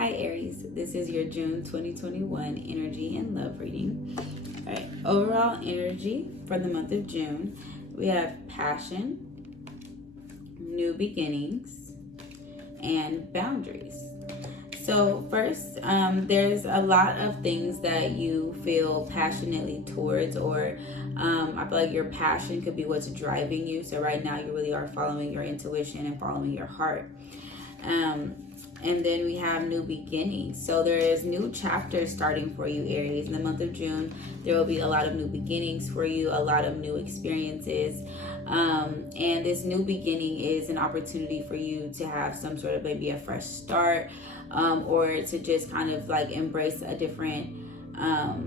Hi Aries, this is your June 2021 energy and love reading. All right, overall energy for the month of June, we have passion, new beginnings, and boundaries. So first, there's a lot of things that you feel passionately towards, or I feel like your passion could be what's driving you. So right now you really are following your intuition and following your heart. And then we have new beginnings. So there is new chapters starting for you, Aries. In the month of June, there will be a lot of new beginnings for you, a lot of new experiences. And this new beginning is an opportunity for you to have some sort of maybe a fresh start, or to just kind of like embrace a different, I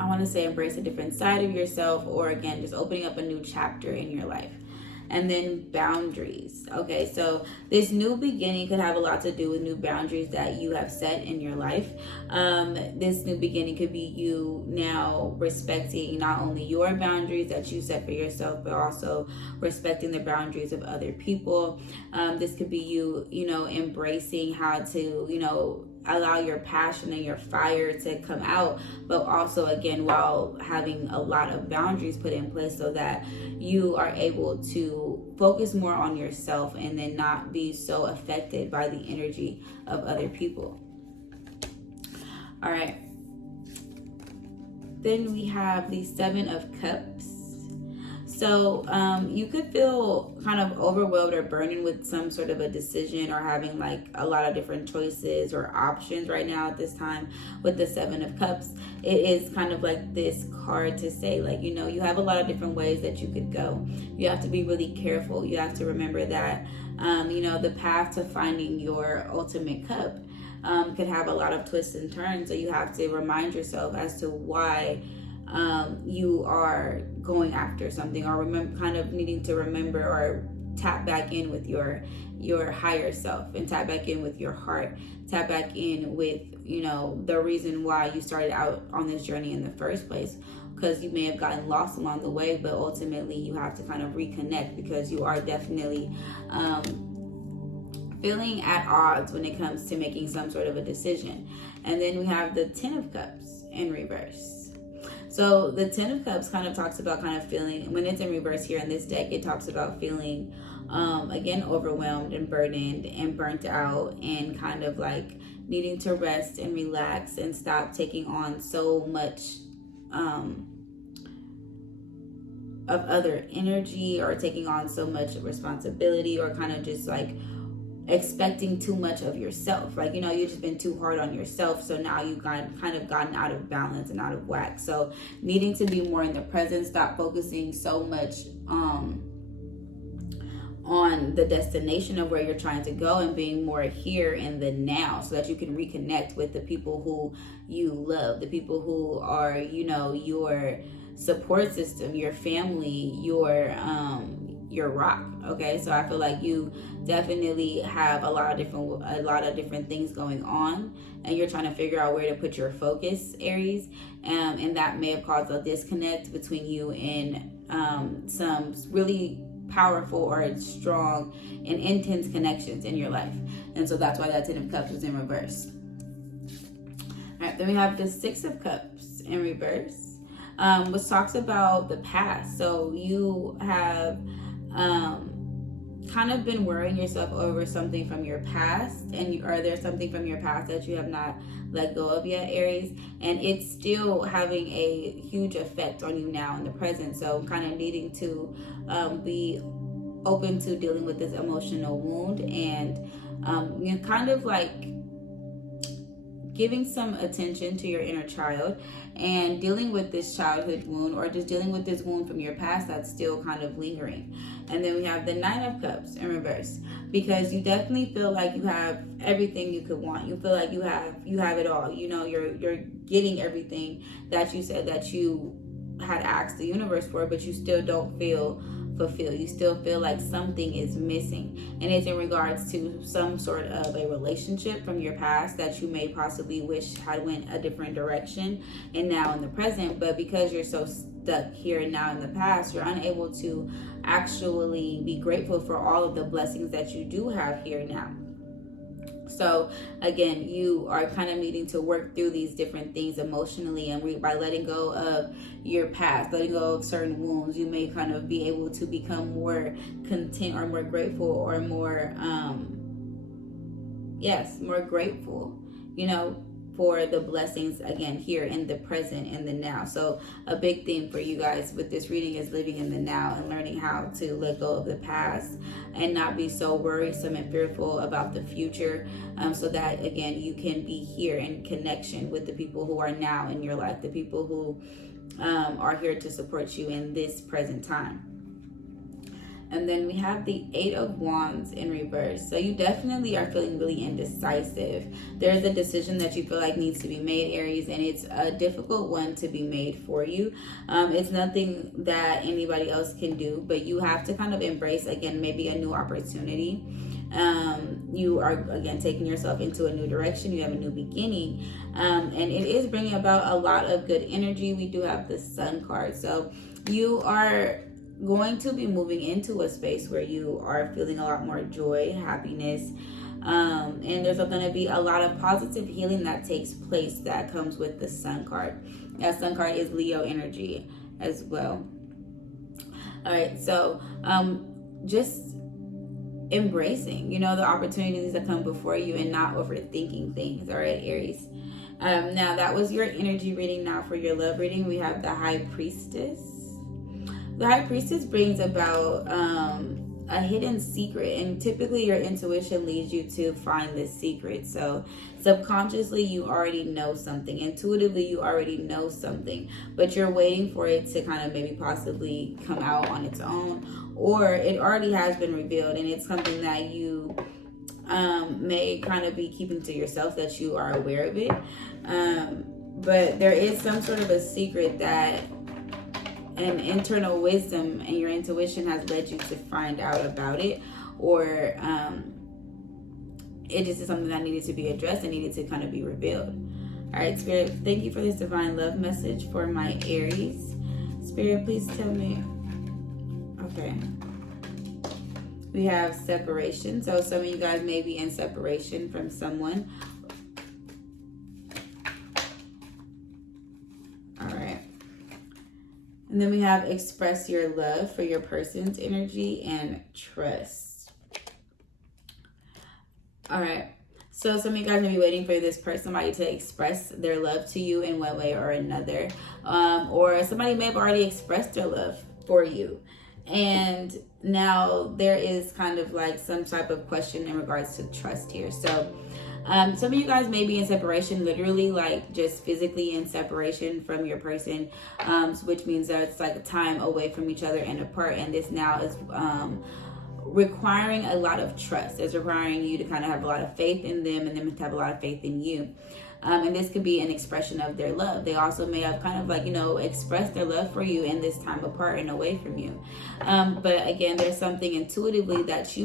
want to say embrace a different side of yourself, or again, just opening up a new chapter in your life. And then boundaries. Okay, so this new beginning could have a lot to do with new boundaries that you have set in your life. This new beginning could be you now respecting not only your boundaries that you set for yourself, but also respecting the boundaries of other people. This could be you, embracing how to, allow your passion and your fire to come out, but also again while having a lot of boundaries put in place so that you are able to focus more on yourself and then not be so affected by the energy of other people. All right, then we have the Seven of Cups. So you could feel kind of overwhelmed or burdened with some sort of a decision, or having like a lot of different choices or options right now at this time with the Seven of Cups. It is kind of like this card to say, like, you have a lot of different ways that you could go. You have to be really careful. You have to remember that, the path to finding your ultimate cup could have a lot of twists and turns. So you have to remind yourself as to why you are going after something, or kind of needing to remember or tap back in with your higher self, and tap back in with your heart, tap back in with the reason why you started out on this journey in the first place, because you may have gotten lost along the way, but ultimately you have to kind of reconnect, because you are definitely feeling at odds when it comes to making some sort of a decision. And then we have the Ten of Cups in reverse. So the Ten of Cups kind of talks about kind of feeling, when it's in reverse here in this deck, it talks about feeling, again, overwhelmed and burdened and burnt out, and kind of like needing to rest and relax and stop taking on so much of other energy, or taking on so much responsibility, or kind of just like expecting too much of yourself. Like, you've just been too hard on yourself, so now you've kind of gotten out of balance and out of whack. So needing to be more in the present, stop focusing so much on the destination of where you're trying to go, and being more here in the now, so that you can reconnect with the people who you love, the people who are your support system, your family, your rock. Okay, so I feel like you definitely have a lot of different things going on, and you're trying to figure out where to put your focus, Aries, and that may have caused a disconnect between you and some really powerful or strong and intense connections in your life. And so that's why that Ten of Cups was in reverse. All right, then we have the Six of Cups in reverse, which talks about the past. So you have kind of been worrying yourself over something from your past, or there's something from your past that you have not let go of yet, Aries, and it's still having a huge effect on you now in the present. So kind of needing to be open to dealing with this emotional wound, and kind of like giving some attention to your inner child and dealing with this childhood wound, or just dealing with this wound from your past that's still kind of lingering. And then we have the Nine of Cups in reverse, because you definitely feel like you have everything you could want. You feel like you have it all. You're getting everything that you said that you had asked the universe for, but you still don't feel fulfilled. You still feel like something is missing, and it's in regards to some sort of a relationship from your past that you may possibly wish had went a different direction and now in the present. But because you're so stuck here and now in the past, you're unable to actually be grateful for all of the blessings that you do have here now. So again, you are kind of needing to work through these different things emotionally, and by letting go of your past, letting go of certain wounds, you may kind of be able to become more content or more grateful or more more grateful, for the blessings again here in the present and the now. So a big theme for you guys with this reading is living in the now and learning how to let go of the past and not be so worrisome and fearful about the future, so that again you can be here in connection with the people who are now in your life, the people who are here to support you in this present time. And then we have the 8 of Wands in reverse. So you definitely are feeling really indecisive. There's a decision that you feel like needs to be made, Aries, and it's a difficult one to be made for you. It's nothing that anybody else can do, but you have to kind of embrace, again, maybe a new opportunity. You are, again, taking yourself into a new direction. You have a new beginning. And it is bringing about a lot of good energy. We do have the Sun card. So you are going to be moving into a space where you are feeling a lot more joy, happiness, and there's going to be a lot of positive healing that takes place that comes with the Sun card. That Sun card is Leo energy as well. All right, so just embracing, the opportunities that come before you and not overthinking things. All right, Aries. Now that was your energy reading. Now for your love reading, we have the High Priestess. The High Priestess brings about a hidden secret, and typically your intuition leads you to find this secret. So subconsciously you already know something, intuitively you already know something, but you're waiting for it to kind of maybe possibly come out on its own, or it already has been revealed and it's something that you may kind of be keeping to yourself, that you are aware of it, but there is some sort of a secret that an internal wisdom and your intuition has led you to find out about it, or it just is something that needed to be addressed and needed to kind of be revealed. All right, Spirit, thank you for this divine love message for my Aries. Spirit, please tell me. Okay. We have separation. So some of you guys may be in separation from someone. And then we have express your love for your person's energy and trust. All right. So some of you guys may be waiting for this person, somebody to express their love to you in one way or another. Or somebody may have already expressed their love for you. And now there is kind of like some type of question in regards to trust here. So some of you guys may be in separation, literally like just physically in separation from your person, which means that it's like a time away from each other and apart. And this now is requiring a lot of trust. It's requiring you to kind of have a lot of faith in them and them to have a lot of faith in you. And this could be an expression of their love. They also may have kind of like, expressed their love for you in this time apart and away from you. But again, there's something intuitively that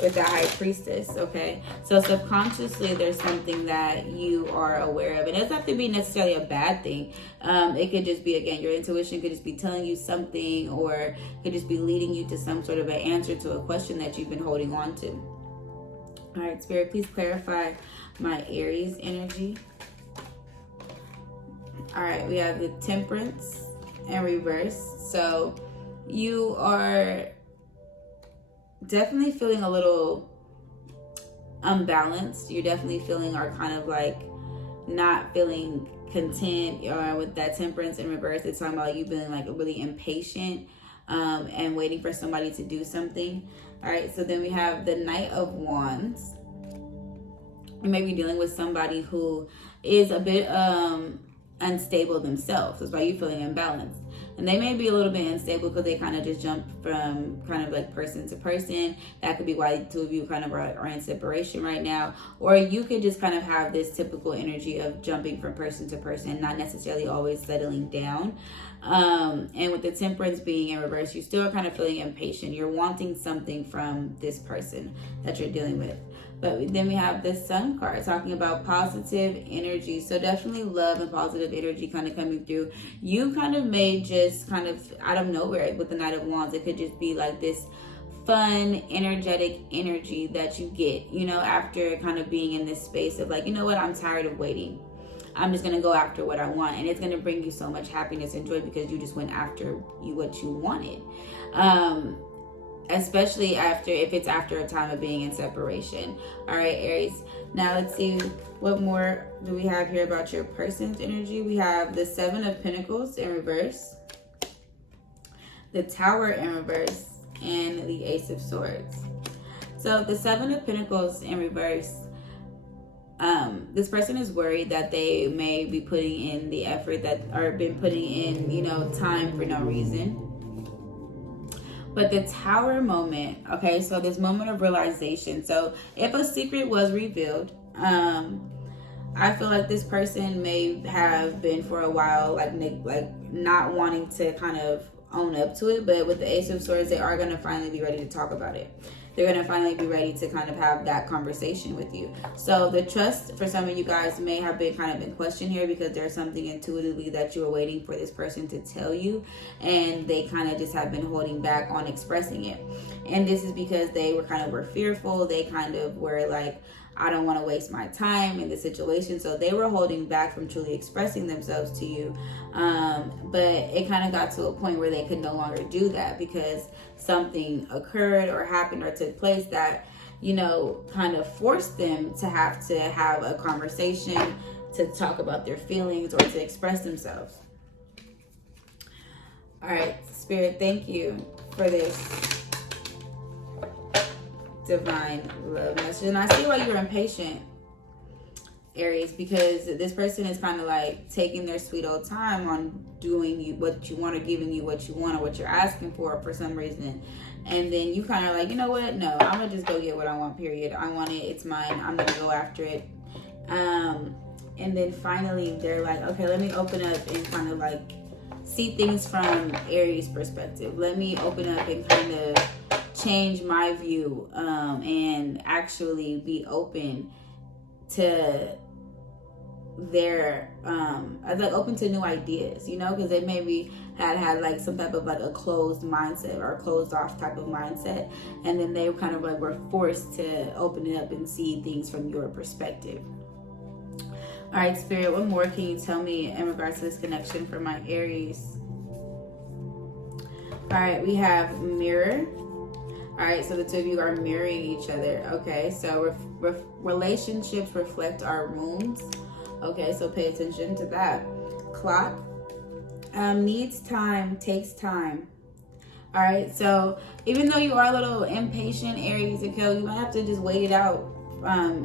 with the High Priestess, okay? So subconsciously, there's something that you are aware of. And it doesn't have to be necessarily a bad thing. It could just be, again, your intuition could just be telling you something, or could just be leading you to some sort of an answer to a question that you've been holding on to. All right, Spirit, please clarify my Aries energy. All right, we have the Temperance in reverse. So you are definitely feeling a little unbalanced. You're definitely feeling or kind of like not feeling content, with that Temperance in reverse. It's talking about you being like really impatient and waiting for somebody to do something. All right, so then we have the Knight of Wands. You may be dealing with somebody who is a bit unstable themselves. That's why you're feeling imbalanced. And they may be a little bit unstable because they kind of just jump from kind of like person to person. That could be why the two of you kind of are in separation right now. Or you could just kind of have this typical energy of jumping from person to person, not necessarily always settling down. And with the Temperance being in reverse, you still are kind of feeling impatient. You're wanting something from this person that you're dealing with. But then we have the Sun card talking about positive energy. So definitely love and positive energy kind of coming through. You kind of may just kind of out of nowhere with the Knight of Wands. It could just be like this fun, energetic energy that you get, you know, after kind of being in this space of like, you know what, I'm tired of waiting. I'm just going to go after what I want. And it's going to bring you so much happiness and joy because you just went after what you wanted. Especially if it's after a time of being in separation. All right, Aries. Now let's see, what more do we have here about your person's energy? We have the 7 of Pentacles in reverse, the Tower in reverse, and the Ace of Swords. So the 7 of Pentacles in reverse, this person is worried that they may be putting in the effort or been putting in, you know, time for no reason. But the Tower moment, okay, so this moment of realization. So if a secret was revealed, I feel like this person may have been for a while like not wanting to kind of own up to it, but with the Ace of Swords, they are going to finally be ready to talk about it. They're going to finally be ready to kind of have that conversation with you. So the trust for some of you guys may have been kind of in question here because there's something intuitively that you are waiting for this person to tell you, and they kind of just have been holding back on expressing it. And this is because they were fearful. They kind of were like, I don't want to waste my time in this situation. So they were holding back from truly expressing themselves to you. But it kind of got to a point where they could no longer do that because something occurred or happened or took place that, you know, kind of forced them to have a conversation, to talk about their feelings or to express themselves. All right, Spirit, thank you for this divine love message. And I see why you're impatient, Aries, because this person is kind of like taking their sweet old time on doing what you want or giving you what you want or what you're asking for some reason. And then you kind of like, you know what? No, I'm going to just go get what I want, period. I want it. It's mine. I'm going to go after it. And then finally they're like, okay, let me open up and kind of like see things from Aries' perspective. Let me open up and kind of change my view and actually be open to their open to new ideas, you know, because they maybe had like some type of like a closed mindset or a closed off type of mindset, and then they kind of like were forced to open it up and see things from your perspective. All right, Spirit, what more can you tell me in regards to this connection for my Aries? All right, we have Mirror. All right, so the two of you are mirroring each other. Okay, so relationships reflect our wounds. Okay, so pay attention to that. Clock needs time, takes time. All right, so even though you are a little impatient, Aries, okay, you might have to just wait it out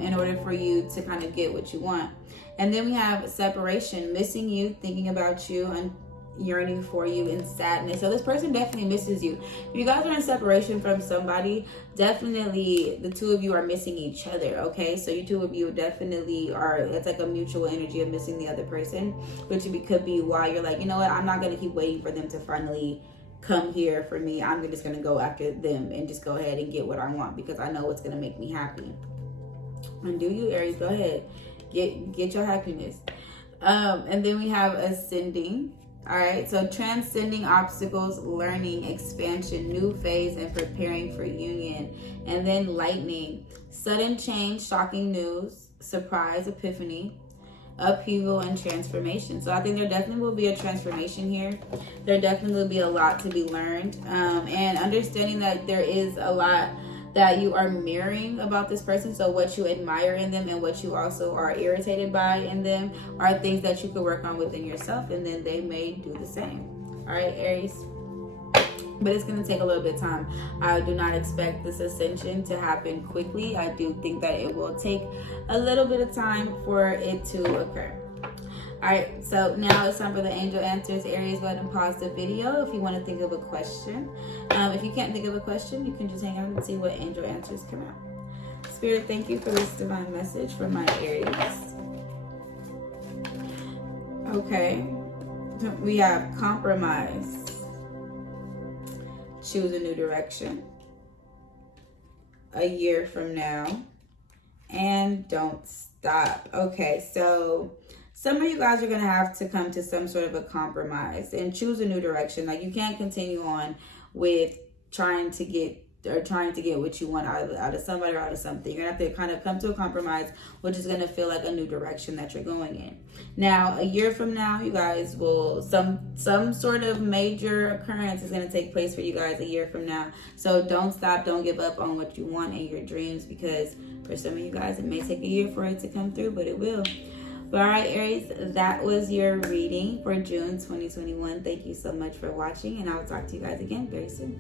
in order for you to kind of get what you want. And then we have separation, missing you, thinking about you, and yearning for you in sadness. So this person definitely misses you. If you guys are in separation from somebody, definitely the two of you are missing each other. Okay, so you two of you definitely are, it's like a mutual energy of missing the other person, which could be why you're like, you know what, I'm not going to keep waiting for them to finally come here for me. I'm just going to go after them and just go ahead and get what I want because I know what's going to make me happy. And do you, Aries, go ahead, get your happiness. And then we have ascending. All right, so transcending obstacles, learning, expansion, new phase, and preparing for union. And then lightning, sudden change, shocking news, surprise, epiphany, upheaval, and transformation. So I think there definitely will be a transformation here. There definitely will be a lot to be learned. And understanding that there is a lot that you are mirroring about this person. So what you admire in them and what you also are irritated by in them are things that you could work on within yourself, and then they may do the same. All right, Aries. But it's going to take a little bit of time. I do not expect this ascension to happen quickly. I do think that it will take a little bit of time for it to occur. All right, so now it's time for the angel answers. Aries, go ahead and pause the video if you want to think of a question. If you can't think of a question, you can just hang out and see what angel answers come out. Spirit, thank you for this divine message for my Aries. Okay, we have compromise, choose a new direction, a year from now, and don't stop. Okay, so some of you guys are going to have to come to some sort of a compromise and choose a new direction. Like, you can't continue on with trying to get or trying to get what you want out of somebody or out of something. You're gonna have to kind of come to a compromise, which is gonna feel like a new direction that you're going in. Now, a year from now, you guys will some sort of major occurrence is gonna take place for you guys a year from now. So don't stop, don't give up on what you want and your dreams, because for some of you guys, it may take a year for it to come through, but it will. But all right, Aries, that was your reading for June 2021. Thank you so much for watching, and I will talk to you guys again very soon.